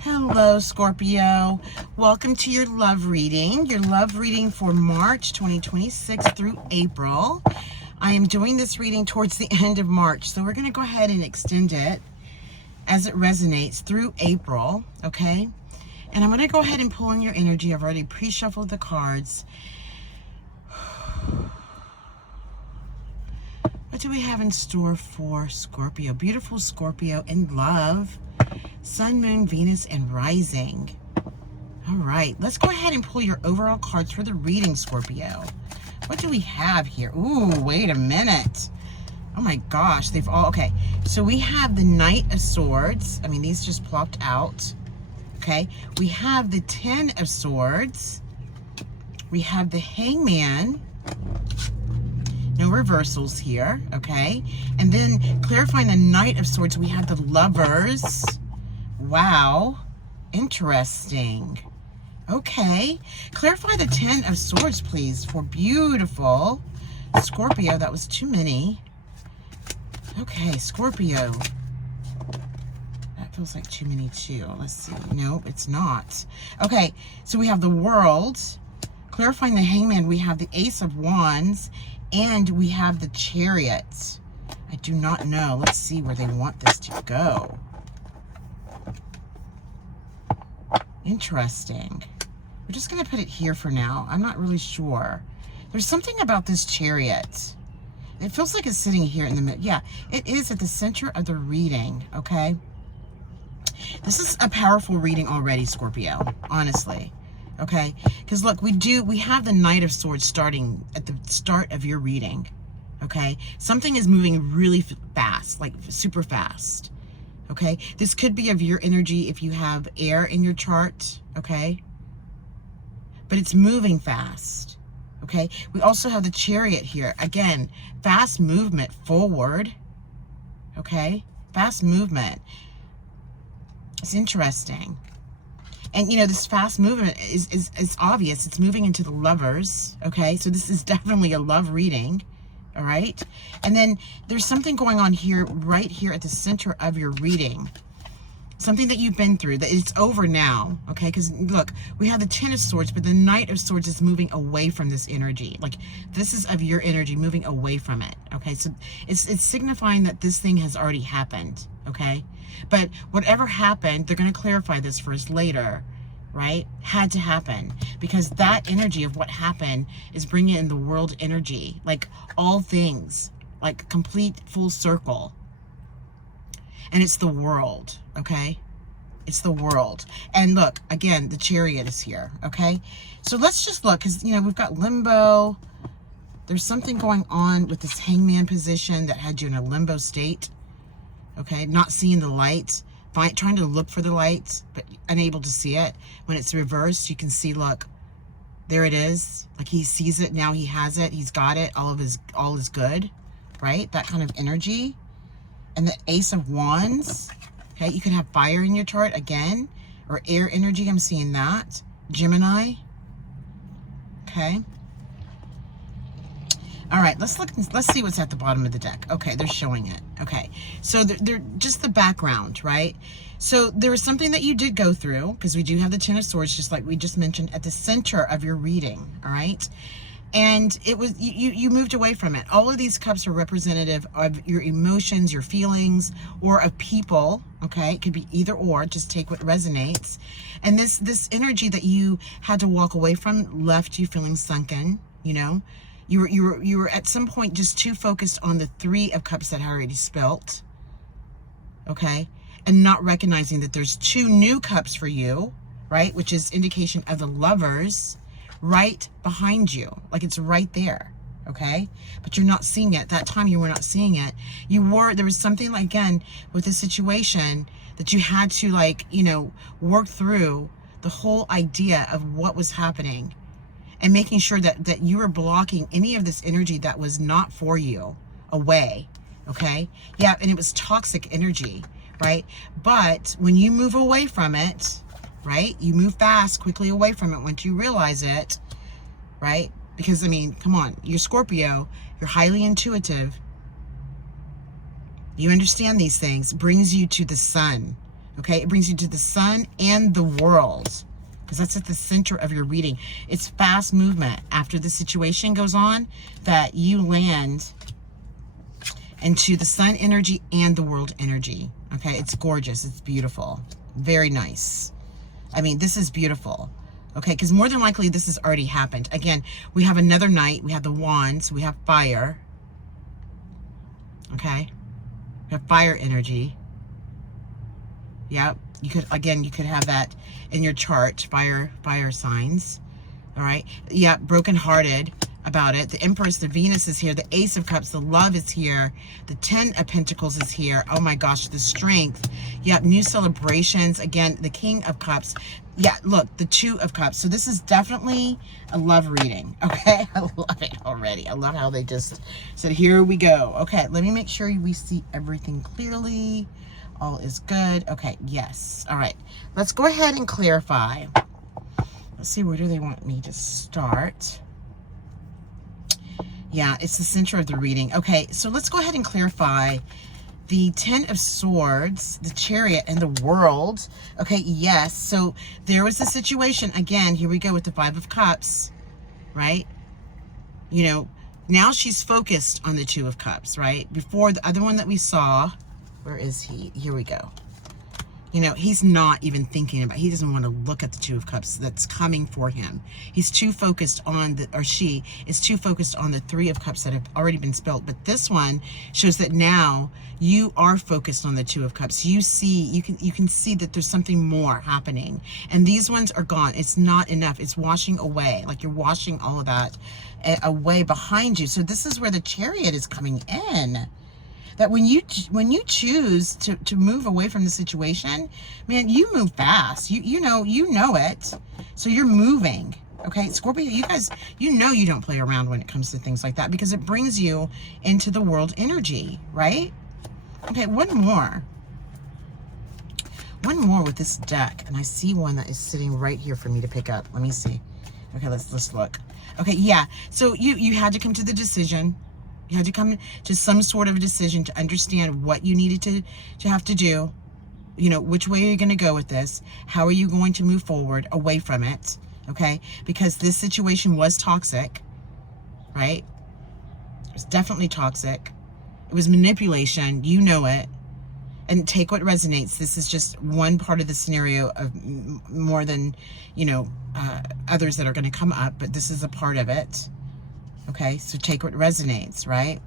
Hello, Scorpio. Welcome to your love reading. Your love reading for March 2026 through April. I am doing this reading towards the end of March, so we're going to go ahead and extend it as it resonates through April, okay? And I'm going to go ahead and pull in your energy. I've already pre-shuffled the cards. What do we have in store for Scorpio? Beautiful Scorpio in love. Sun, Moon, Venus, and Rising. All right, let's go ahead and pull your overall cards for the reading, Scorpio. What do we have here? Ooh, wait a minute. Oh my gosh, they've all, okay. So we have the Knight of Swords. I mean, these just plopped out. Okay, we have the Ten of Swords. We have the Hangman. No reversals here, okay? And then clarifying the Knight of Swords, we have the Lovers. Wow, interesting. Okay, clarify the Ten of Swords, please, for beautiful Scorpio. That was too many. Okay, Scorpio. That feels like too many too. Let's see. Nope, it's not. Okay, so we have the World. Clarifying the Hangman, we have the Ace of Wands, and we have the Chariot. I do not know. Let's see where they want this to go. Interesting. We're just going to put it here for now. I'm not really sure. There's something about this Chariot. It feels like it's sitting here in the middle. Yeah, it is at the center of the reading, okay? This is a powerful reading already, Scorpio, honestly. Okay, because look, we have the Knight of Swords starting at the start of your reading. Okay, something is moving really fast, like super fast. Okay, this could be of your energy if you have air in your chart. Okay, but it's moving fast. Okay, we also have the Chariot here. Again, fast movement forward. Okay, fast movement. It's interesting. And, you know, this fast movement is obvious. It's moving into the Lovers, okay? So this is definitely a love reading, all right? And then there's something going on here, right here at the center of your reading. Something that you've been through, that it's over now, okay? Because, look, we have the Ten of Swords, but the Knight of Swords is moving away from this energy. Like, this is of your energy moving away from it, okay? So it's signifying that this thing has already happened, okay? But whatever happened, they're going to clarify this for us later, right? Had to happen. Because that energy of what happened is bringing in the world energy. Like, all things. Like, complete full circle. And it's the world, okay? It's the world. And look, again, the Chariot is here, okay? So let's just look, because, you know, we've got limbo. There's something going on with this Hangman position that had you in a limbo state. Okay, not seeing the light, trying to look for the light, but unable to see it. When it's reversed, you can see, look, there it is. Like, he sees it, now he has it, he's got it, all is good, right? That kind of energy. And the Ace of Wands, okay, you could have fire in your chart again, or air energy, I'm seeing that. Gemini, okay. All right, let's see what's at the bottom of the deck. Okay, they're showing it. Okay, so they're just the background, right? So there was something that you did go through, because we do have the Ten of Swords, just like we just mentioned, at the center of your reading, all right? And it was, you moved away from it. All of these cups are representative of your emotions, your feelings, or of people, okay? It could be either or, just take what resonates. And this energy that you had to walk away from left you feeling sunken, you know? You were at some point just too focused on the Three of Cups that had already spilt, okay? And not recognizing that there's two new cups for you, right? Which is indication of the Lovers right behind you. Like, it's right there, okay? But you're not seeing it. That time you were not seeing it. There was something, like, again, with this situation that you had to, like, you know, work through the whole idea of what was happening. And making sure that you were blocking any of this energy that was not for you away, okay? Yeah, and it was toxic energy, right? But when you move away from it, right? You move fast, quickly away from it once you realize it, right? Because, I mean, come on, you're Scorpio, you're highly intuitive. You understand these things, brings you to the sun, Okay, it brings you to the sun and the world, because that's at the center of your reading. It's fast movement. After the situation goes on, that you land into the sun energy and the world energy. Okay, it's gorgeous. It's beautiful. Very nice. I mean, this is beautiful. Okay, because more than likely this has already happened. Again, we have another knight. We have the wands. We have fire. Okay, we have fire energy. Yep. You could, again, you could have that in your chart, fire signs. All right. Yeah, brokenhearted about it. The Empress, the Venus is here. The Ace of Cups, the Love is here. The 10 of Pentacles is here. Oh my gosh, the Strength. Yep, new celebrations. Again, the King of Cups. Yeah, look, the 2 of Cups. So this is definitely a love reading. Okay, I love it already. I love how they just said, here we go. Okay, let me make sure we see everything clearly. All is good. Okay, yes. All right, let's go ahead and clarify. Let's see, where do they want me to start? Yeah, it's the center of the reading. Okay, so let's go ahead and clarify the 10 of Swords, the Chariot, and the World. Okay, yes, so there was a situation. Again, here we go with the 5 of Cups, right? You know, now she's focused on the 2 of Cups, right? Before, the other one that we saw, where is he? Here we go. You know, he's not even thinking about, he doesn't want to look at the 2 of Cups that's coming for him. He's too focused on the, or she is too focused on the 3 of Cups that have already been spilled. But this one shows that now you are focused on the 2 of Cups. You see, you can see that there's something more happening. And these ones are gone. It's not enough. It's washing away. Like you're washing all of that away behind you. So this is where the Chariot is coming in. That when you choose to move away from the situation, man, you move fast. You know it. So you're moving. Okay, Scorpio, you guys, you know you don't play around when it comes to things like that, because it brings you into the world energy, right? Okay, one more. One more with this deck, and I see one that is sitting right here for me to pick up. Let me see. Okay, let's look. Okay, yeah. So you had to come to the decision. You had to come to some sort of a decision to understand what you needed to have to do. You know, which way are you going to go with this? How are you going to move forward away from it? Okay? Because this situation was toxic, right? It was definitely toxic. It was manipulation. You know it. And take what resonates. This is just one part of the scenario of more than, you know, others that are going to come up. But this is a part of it. Okay, so take what resonates, right?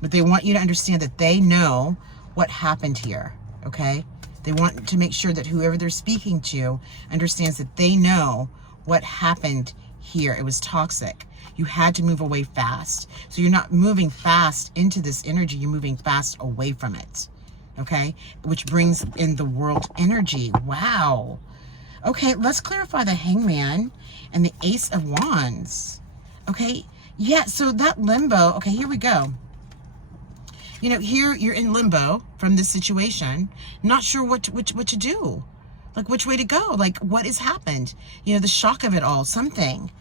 But they want you to understand that they know what happened here, okay? They want to make sure that whoever they're speaking to understands that they know what happened here. It was toxic. You had to move away fast. So you're not moving fast into this energy. You're moving fast away from it, okay? Which brings in the world energy. Wow. Okay, let's clarify the Hangman and the Ace of Wands, okay? Yeah, so that limbo, okay, here we go. You know, here you're in limbo from this situation, not sure what to do. Like, which way to go? Like, what has happened? You know, the shock of it all, something.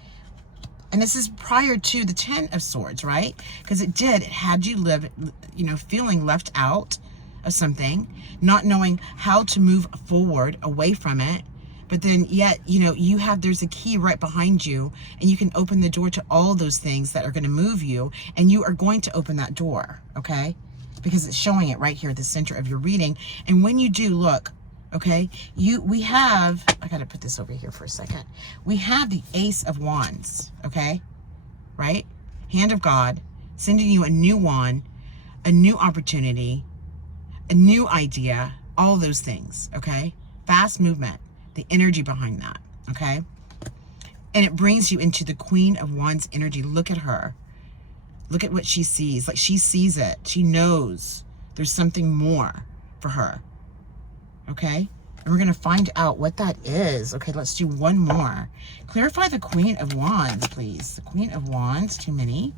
And this is prior to the 10 of Swords, right? Because it had you live, you know, feeling left out of something, not knowing how to move forward away from it. But then yet, you know, there's a key right behind you, and you can open the door to all those things that are going to move you, and you are going to open that door, okay? Because it's showing it right here at the center of your reading. And when you do, look, okay, we have, I got to put this over here for a second. We have the Ace of Wands, okay? Right? Hand of God, sending you a new wand, a new opportunity, a new idea, all those things, okay? Fast movement. The energy behind that, okay? And it brings you into the Queen of Wands energy. Look at her. Look at what she sees. Like, she sees it. She knows there's something more for her, okay? And we're going to find out what that is. Okay, let's do one more. Clarify the Queen of Wands, please. The Queen of Wands, too many.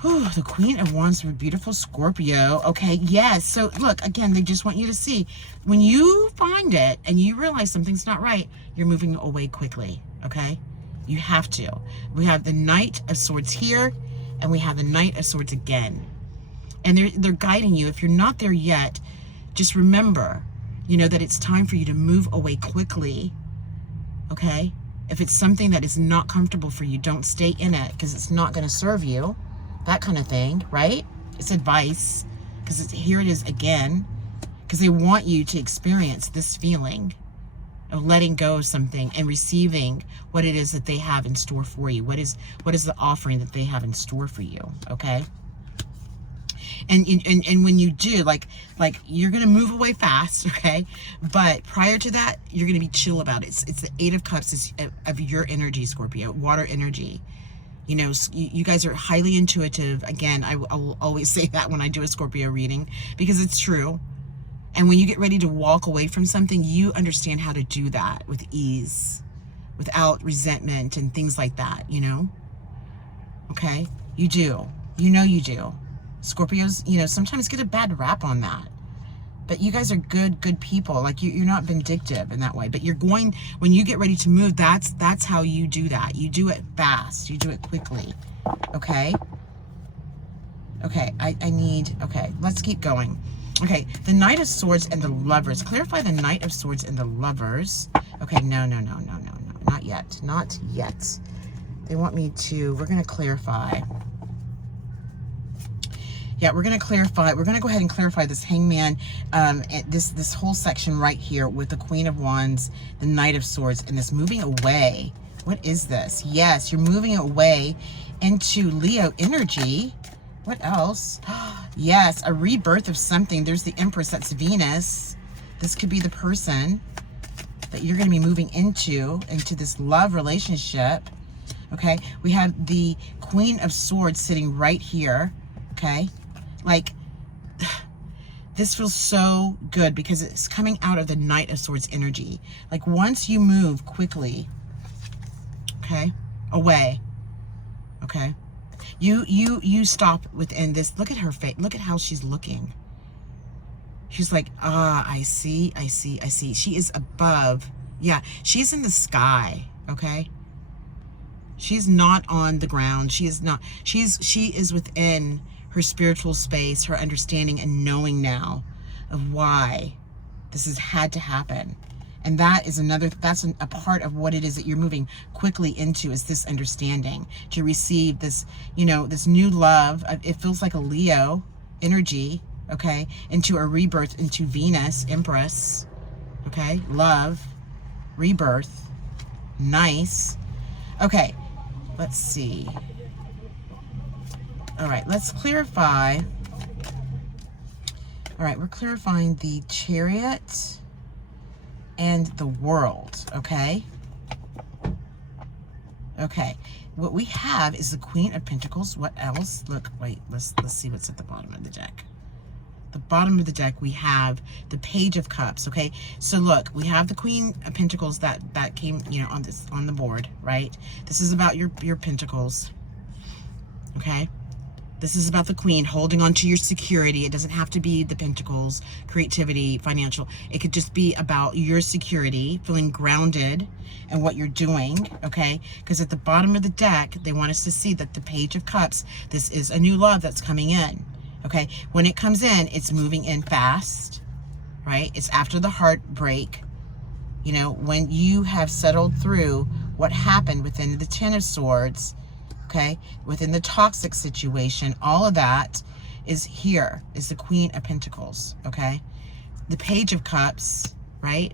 Whew, the Queen of Wands with beautiful Scorpio. Okay, yes. So look, again, they just want you to see, when you find it and you realize something's not right, you're moving away quickly, okay? You have to. We have the Knight of Swords here, and we have the Knight of Swords again. And they're guiding you. If you're not there yet, just remember, You know that it's time for you to move away quickly, okay? If it's something that is not comfortable for you, don't stay in it because it's not going to serve you. That kind of thing, right? It's advice, because here it is again, because they want you to experience this feeling of letting go of something and receiving what it is that they have in store for you. What is the offering that they have in store for you, okay? And when you do, like you're going to move away fast, okay? But prior to that, you're going to be chill about it. It's the Eight of Cups of your energy, Scorpio, water energy. You know, you guys are highly intuitive. Again, I'll always say that when I do a Scorpio reading, because it's true. And when you get ready to walk away from something, you understand how to do that with ease, without resentment and things like that, you know? Okay? You do. You know you do. Scorpios, you know, sometimes get a bad rap on that. But you guys are good people. Like, you're not vindictive in that way. But you're going, when you get ready to move, that's how you do that. You do it fast. You do it quickly. Okay? Okay, okay, let's keep going. Okay, the Knight of Swords and the Lovers. Clarify the Knight of Swords and the Lovers. Okay, no, not yet. Not yet. They want me to, we're going to clarify. Yeah, we're going to clarify. We're going to go ahead and clarify this Hangman, this whole section right here with the Queen of Wands, the Knight of Swords, and this moving away. What is this? Yes, you're moving away into Leo energy. What else? Yes, a rebirth of something. There's the Empress. That's Venus. This could be the person that you're going to be moving into this love relationship. Okay, we have the Queen of Swords sitting right here. Okay, like, this feels so good because it's coming out of the Knight of Swords energy. Like, once you move quickly, okay, away, okay, you stop within this. Look at her face. Look at how she's looking. She's like, I see. She is above. Yeah, she's in the sky, okay? She's not on the ground. She is not. She is within her spiritual space, her understanding and knowing now of why this has had to happen. And that is that's a part of what it is that you're moving quickly into, is this understanding to receive this, you know, this new love. It feels like a Leo energy, okay, into a rebirth, into Venus, Empress, okay, love, rebirth, nice. Okay, let's see. All right, let's clarify. All right, we're clarifying the Chariot and the World, okay? Okay, what we have is the Queen of Pentacles. What else? Look, wait, let's see what's at the bottom of the deck. The bottom of the deck, we have the Page of Cups, okay? So look, we have the Queen of Pentacles that came, you know, on the board, right? This is about your pentacles, okay? This is about the Queen holding on to your security. It doesn't have to be the pentacles, creativity, financial. It could just be about your security, feeling grounded in what you're doing, okay? Because at the bottom of the deck, they want us to see that the Page of Cups, this is a new love that's coming in, okay? When it comes in, it's moving in fast, right? It's after the heartbreak, you know, when you have settled through what happened within the Ten of Swords, okay, within the toxic situation. All of that is here, is the Queen of Pentacles, okay? The Page of Cups, right?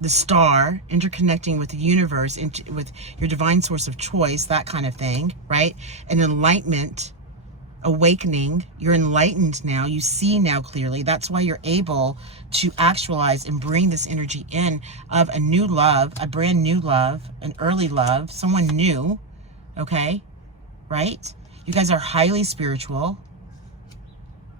The Star, interconnecting with the universe, with your divine source of choice, that kind of thing, right? An enlightenment, awakening. You're enlightened now. You see now clearly. That's why you're able to actualize and bring this energy in of a new love, a brand new love, an early love, someone new, okay, right? You guys are highly spiritual,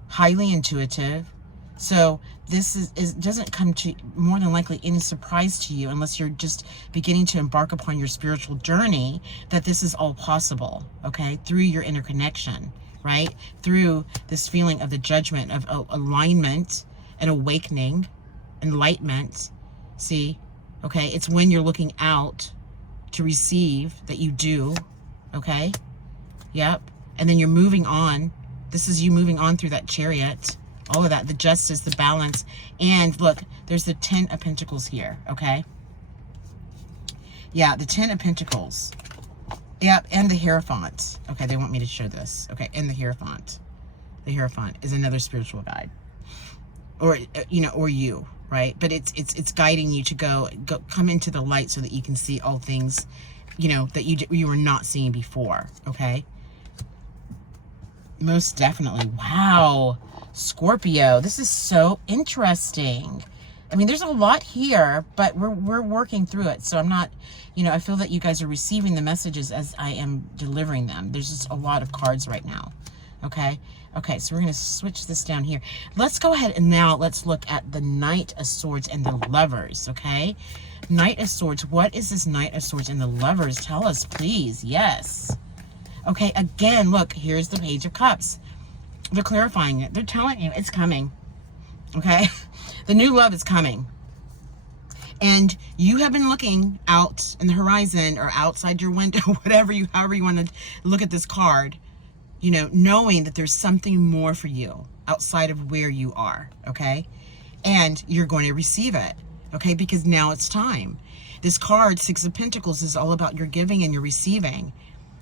highly intuitive. So this doesn't come to, more than likely, any surprise to you unless you're just beginning to embark upon your spiritual journey, that this is all possible, okay, through your interconnection, right? Through this feeling of the judgment, of alignment and awakening, enlightenment. See, okay, it's when you're looking out to receive that you do. Okay, yep, and then you're moving on. This is you moving on through that Chariot, All of that, the justice, the balance, and look, there's the 10 of Pentacles here, okay? Yeah, the 10 of Pentacles. Yep, and the Hierophant. Okay, they want me to show this. Okay, and the Hierophant. The Hierophant is another spiritual guide. Or, you know, or you, right? But it's guiding you to go come into the light so that you can see all things, you know, that you were not seeing before, okay? Most definitely. Wow. Scorpio, this is so interesting. I mean, there's a lot here, but we're working through it. So I'm not, you know, I feel that you guys are receiving the messages as I am delivering them. There's just a lot of cards right now. Okay. Okay. So we're going to switch this down here. Let's go ahead and now let's look at the Knight of Swords and the Lovers. Okay. Knight of Swords. What is this Knight of Swords and the Lovers? Tell us, please. Yes. Okay. Again, look, here's the Page of Cups. They're clarifying it. They're telling you it's coming. Okay. The new love is coming. And you have been looking out in the horizon or outside your window, however you want to look at this card, you know, knowing that there's something more for you outside of where you are. Okay. And you're going to receive it. Okay. Because now it's time. This card, Six of Pentacles, is all about your giving and your receiving,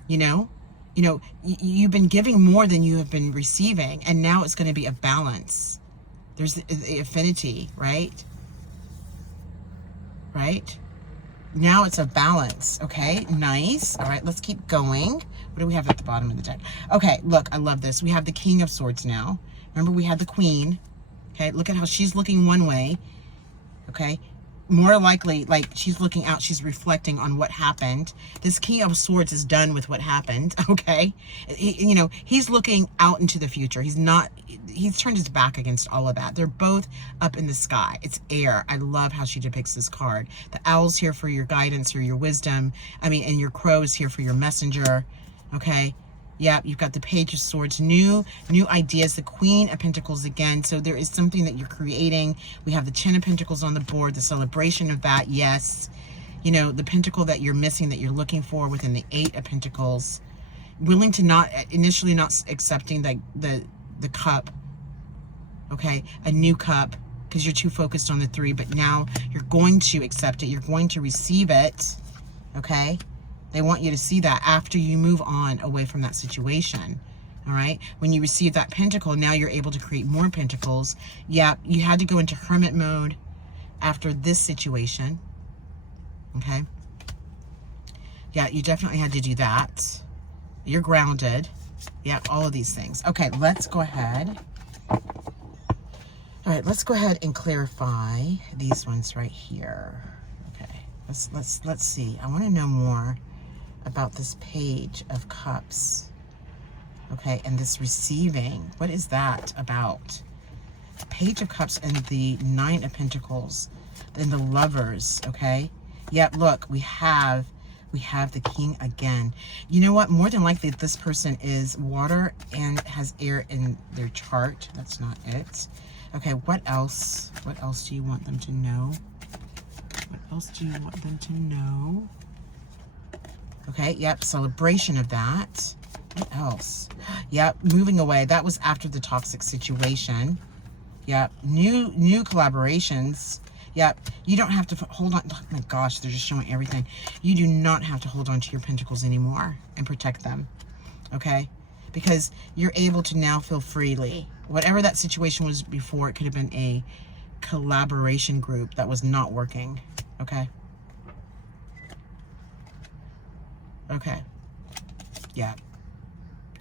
you know. You know, you've been giving more than you have been receiving, and now it's going to be a balance. There's the affinity, right? Right? Now it's a balance, okay? Nice. All right, let's keep going. What do we have at the bottom of the deck? Okay, look, I love this. We have the King of Swords now. Remember, we had the Queen. Okay, look at how she's looking one way, okay? More likely, like, she's looking out, she's reflecting on what happened. This King of Swords is done with what happened, okay? You know, he's looking out into the future. He's turned his back against all of that. They're both up in the sky. It's air. I love how she depicts this card. The owl's here for your guidance or your wisdom. I mean, and your crow's here for your messenger, okay? Yeah, you've got the Page of Swords, new ideas, the Queen of Pentacles again. So there is something that you're creating. We have the 10 of Pentacles on the board, the celebration of that, yes. You know, the pentacle that you're missing, that you're looking for within the 8 of Pentacles. Willing to initially not accepting the cup, okay? A new cup, because you're too focused on the 3, but now you're going to accept it. You're going to receive it, okay? They want you to see that after you move on away from that situation. All right. When you receive that pentacle, now you're able to create more pentacles. Yeah, you had to go into hermit mode after this situation. Okay. Yeah, you definitely had to do that. You're grounded. Yeah, all of these things. Okay, let's go ahead. All right, let's go ahead and clarify these ones right here. Okay. Let's see. I want to know more about this Page of Cups, okay, and this receiving. What is that about? Page of Cups and the 9 of Pentacles, and the Lovers, okay? Yep, look, we have the King again. You know what? More than likely, this person is water and has air in their chart. That's not it. Okay, what else? What else do you want them to know? What else do you want them to know? Okay, yep, celebration of that. What else? Yep, moving away. That was after the toxic situation. Yep, new collaborations. Yep, you don't have to hold on. Oh my gosh, they're just showing everything. You do not have to hold on to your pentacles anymore and protect them, okay? Because you're able to now feel freely. Whatever that situation was before, it could have been a collaboration group that was not working, okay? Okay. Yeah.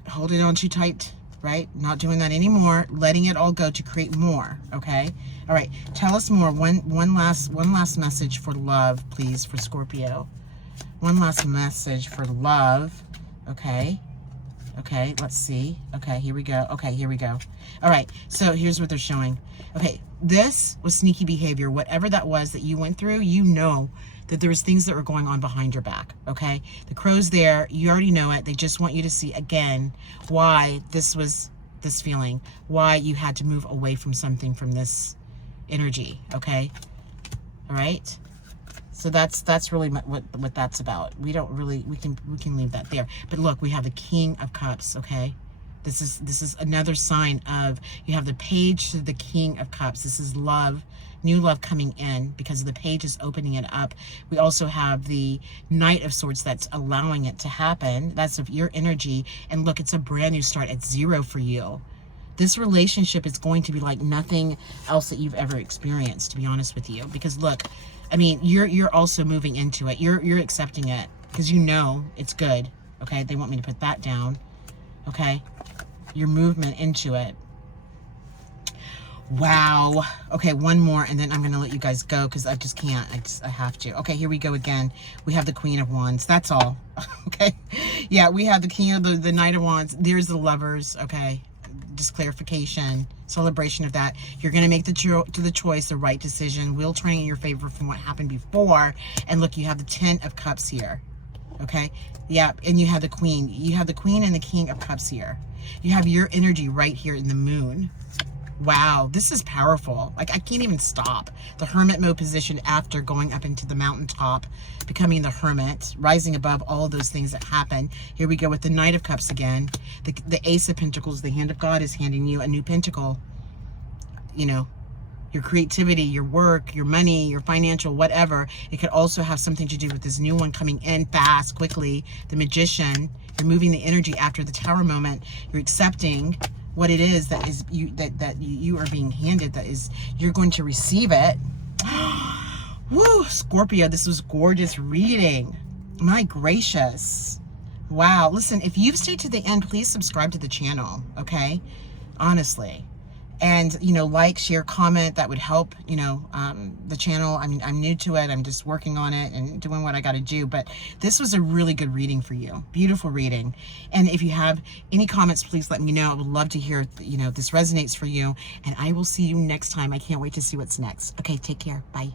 Holding on too tight, right? Not doing that anymore. Letting it all go to create more. Okay. All right. Tell us more. One last message for love, please, for Scorpio. One last message for love. Okay. Okay. Let's see. Okay. Here we go. Okay. Here we go. All right. So here's what they're showing. Okay. This was sneaky behavior. Whatever that was that you went through, you know that there was things that were going on behind your back, okay? The crow's there. You already know it. They just want you to see, again, why this was this feeling, why you had to move away from something, from this energy, okay? All right? So that's really what that's about. We don't really, we can leave that there. But look, we have the King of Cups, okay? This is another sign of, you have the Page to the King of Cups. This is love, new love coming in because the Page is opening it up. We also have the Knight of Swords that's allowing it to happen. That's of your energy. And look, it's a brand new start at 0 for you. This relationship is going to be like nothing else that you've ever experienced, to be honest with you. Because look, I mean, you're also moving into it. You're accepting it because you know it's good. Okay, they want me to put that down. Okay, your movement into it. Wow. Okay, one more, and then I'm gonna let you guys go because I just can't. I have to. Okay, here we go again. We have the Queen of Wands. That's all. Okay. Yeah, we have the King of the Knight of Wands. There's the Lovers. Okay. Just clarification, celebration of that. You're gonna make the choice, the right decision. Wheel turning in your favor from what happened before. And look, you have the 10 of Cups here. Okay, yeah, and you have the Queen. You have the Queen and the King of Cups here. You have your energy right here in the Moon. Wow, this is powerful. Like, I can't even stop. The Hermit mode position after going up into the mountaintop, becoming the Hermit, rising above all of those things that happen. Here we go with the Knight of Cups again. The Ace of Pentacles, the Hand of God is handing you a new pentacle. You know, your creativity, your work, your money, your financial, whatever. It could also have something to do with this new one coming in fast, quickly. The Magician, you're moving the energy after the Tower moment. You're accepting what it is that is you are being handed, that is, you're going to receive it. Woo, Scorpio, this was gorgeous reading. My gracious. Wow. Listen, if you've stayed to the end, please subscribe to the channel, okay? Honestly. And, you know, like, share, comment. That would help, you know, the channel. I mean, I'm new to it. I'm just working on it and doing what I got to do. But this was a really good reading for you. Beautiful reading. And if you have any comments, please let me know. I would love to hear, you know, this resonates for you. And I will see you next time. I can't wait to see what's next. Okay, take care. Bye.